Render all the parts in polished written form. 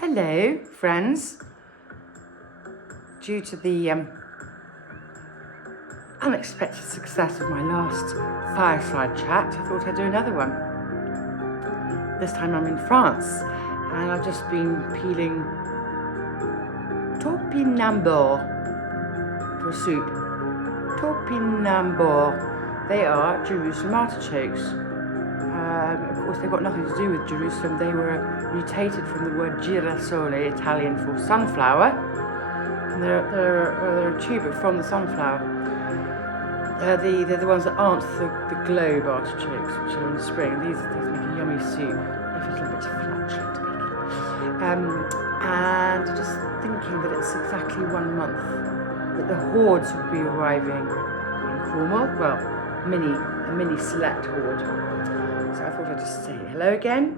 Hello, friends. Due to the unexpected success of my last Fireside chat, I thought I'd do another one. This time I'm in France, and I've just been peeling topinambour for soup. Topinambour. They are Jerusalem artichokes. Of course, they've got nothing to do with Jerusalem. They were mutated from the word girasole, Italian for sunflower. And they're a tuber from the sunflower. They're the ones that aren't the globe artichokes, which are in the spring. These make a yummy soup, if it's a little bit flatulent to make it. And just thinking that it's exactly 1 month that the hordes will be arriving in Cornwall. Well, a mini select horde. So I thought I'd just say hello again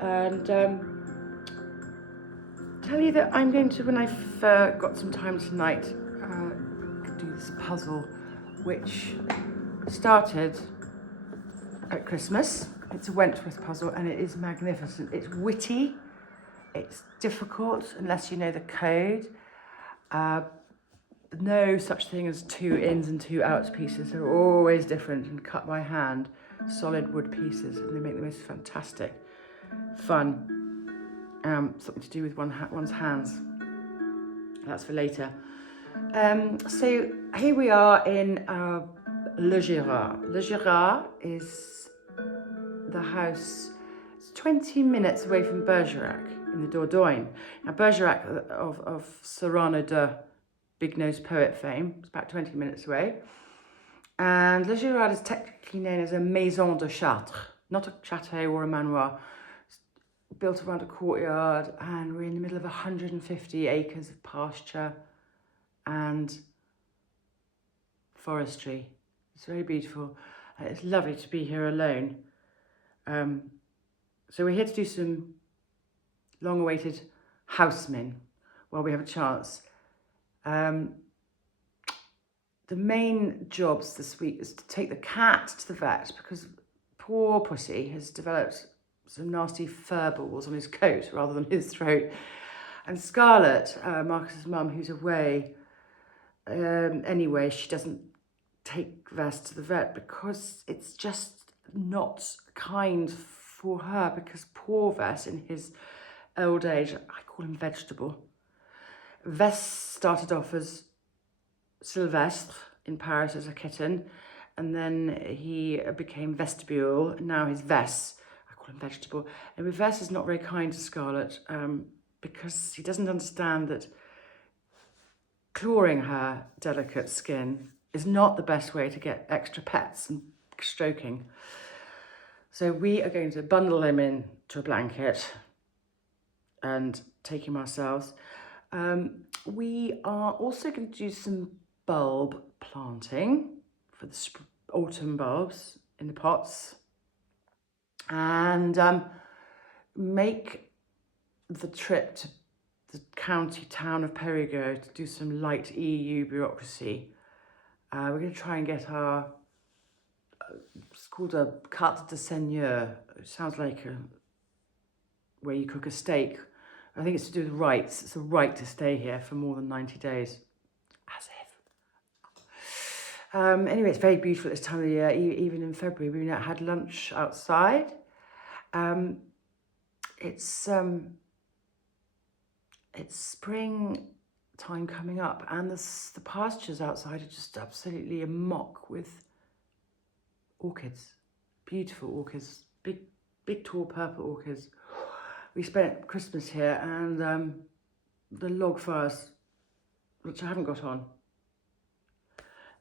and tell you that I'm going to, when I've got some time tonight, do this puzzle which started at Christmas. It's a Wentworth puzzle and it is magnificent. It's witty, it's difficult unless you know the code. No such thing as 2 ins and 2 outs pieces. They're always different and cut by hand, solid wood pieces, and they make the most fantastic fun. Something to do with one's hands. That's for later. So here we are in Le Girard. Le Girard is the house. It's 20 minutes away from Bergerac in the Dordogne. Now Bergerac of Cyrano de Big Nose Poet fame, it's about 20 minutes away. And Le Girard is technically known as a maison de Chartres, not a chateau or a manoir. It's built around a courtyard, and we're in the middle of 150 acres of pasture and forestry. It's very beautiful. It's lovely to be here alone. So we're here to do some long-awaited housemen while we have a chance. The main jobs this week is to take the cat to the vet because poor pussy has developed some nasty fur balls on his coat rather than his throat. And Scarlett, Marcus's mum, who's away, anyway, she doesn't take Vess to the vet because it's just not kind for her, because poor Vess in his old age, I call him vegetable. Vess started off as Sylvestre in Paris as a kitten, and then he became Vestibule, and now he's Vess. I call him vegetable. And Vess is not very kind to Scarlett because he doesn't understand that clawing her delicate skin is not the best way to get extra pets and stroking. So we are going to bundle him into a blanket and take him ourselves. We are also going to do some bulb planting for the autumn bulbs in the pots, and make the trip to the county town of Périgueux to do some light EU bureaucracy. We're going to try and get our, it's called a carte de seigneur. It sounds like where you cook a steak. I think it's to do with rights. It's a right to stay here for more than 90 days. As if. Anyway, it's very beautiful this time of the year. Even in February, we had lunch outside. It's spring time coming up, and the pastures outside are just absolutely amok with orchids. Beautiful orchids, big tall purple orchids. We spent Christmas here, and the log fires, which I haven't got on,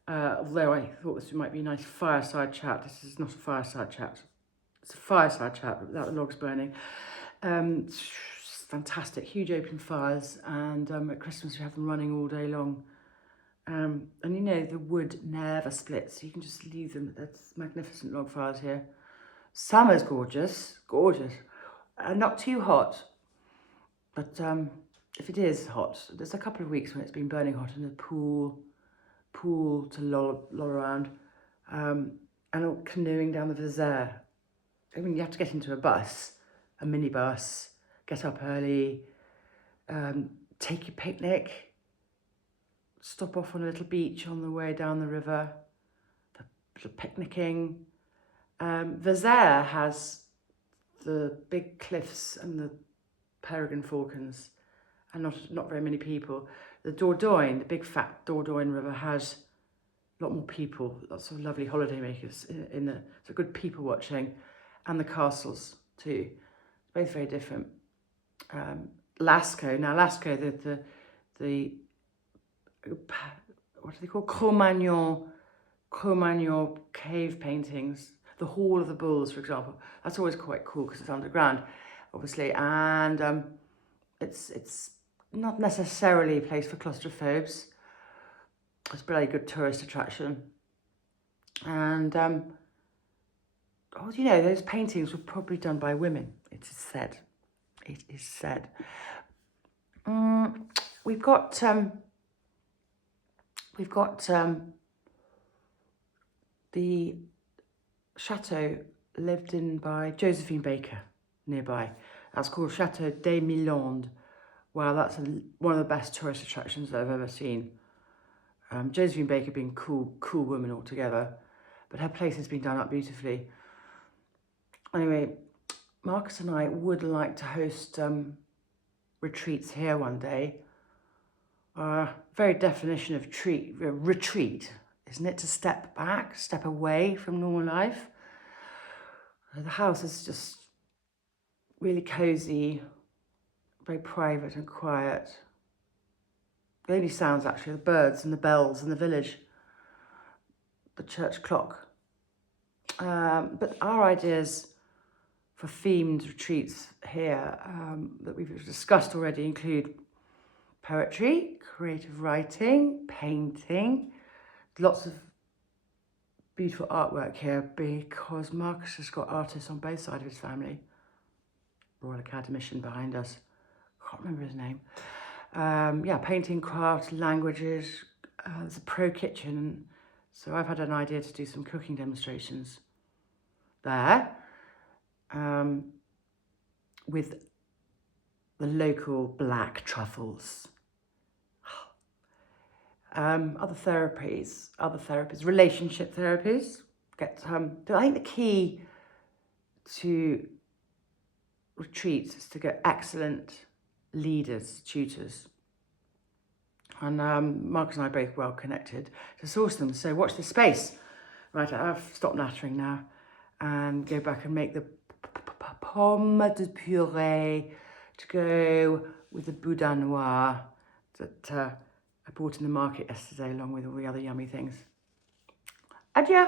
although I thought this might be a nice fireside chat. This is not a fireside chat. It's a fireside chat without the logs burning. It's fantastic, huge open fires, and at Christmas we have them running all day long. And you know, the wood never splits, so you can just leave them. That's magnificent log fires here. Summer's gorgeous, gorgeous. Not too hot, but if it is hot, there's a couple of weeks when it's been burning hot in the pool to loll around, and canoeing down the Vézère. I mean, you have to get into a bus, a minibus, get up early, take your picnic, stop off on a little beach on the way down the river, a little picnicking. Vézère has the big cliffs and the peregrine falcons, and not very many people. The Dordogne, the big fat Dordogne river, has a lot more people, lots of lovely holidaymakers in the, so good people watching, and the castles too, both very different. Lascaux, the what are they called? Cro-Magnon cave paintings. The Hall of the Bulls, for example, that's always quite cool because it's underground, obviously, and it's not necessarily a place for claustrophobes. It's a very good tourist attraction, and you know, those paintings were probably done by women. It is said. It is said. We've got the chateau lived in by Josephine Baker nearby. That's called Chateau des Milandes. Wow, that's one of the best tourist attractions that I've ever seen. Josephine Baker being cool woman altogether, but her place has been done up beautifully. Anyway, Marcus and I would like to host retreats here one day. Very definition of retreat, isn't it? To step back, step away from normal life. The house is just really cozy, very private and quiet. The only sounds actually are the birds and the bells in the village, the church clock. But our ideas for themed retreats here that we've discussed already include poetry, creative writing, painting, lots of beautiful artwork here because Marcus has got artists on both sides of his family. Royal Academician behind us, can't remember his name. Yeah, painting, crafts, languages. There's a pro kitchen, so I've had an idea to do some cooking demonstrations there with the local black truffles. Other therapies, relationship therapies. I think the key to retreats is to get excellent leaders, tutors. And Marcus and I are both well connected to source them. So watch this space. Right, I've stopped nattering now and go back and make the pomme de purée to go with the boudin noir that I bought in the market yesterday along with all the other yummy things. Adieu.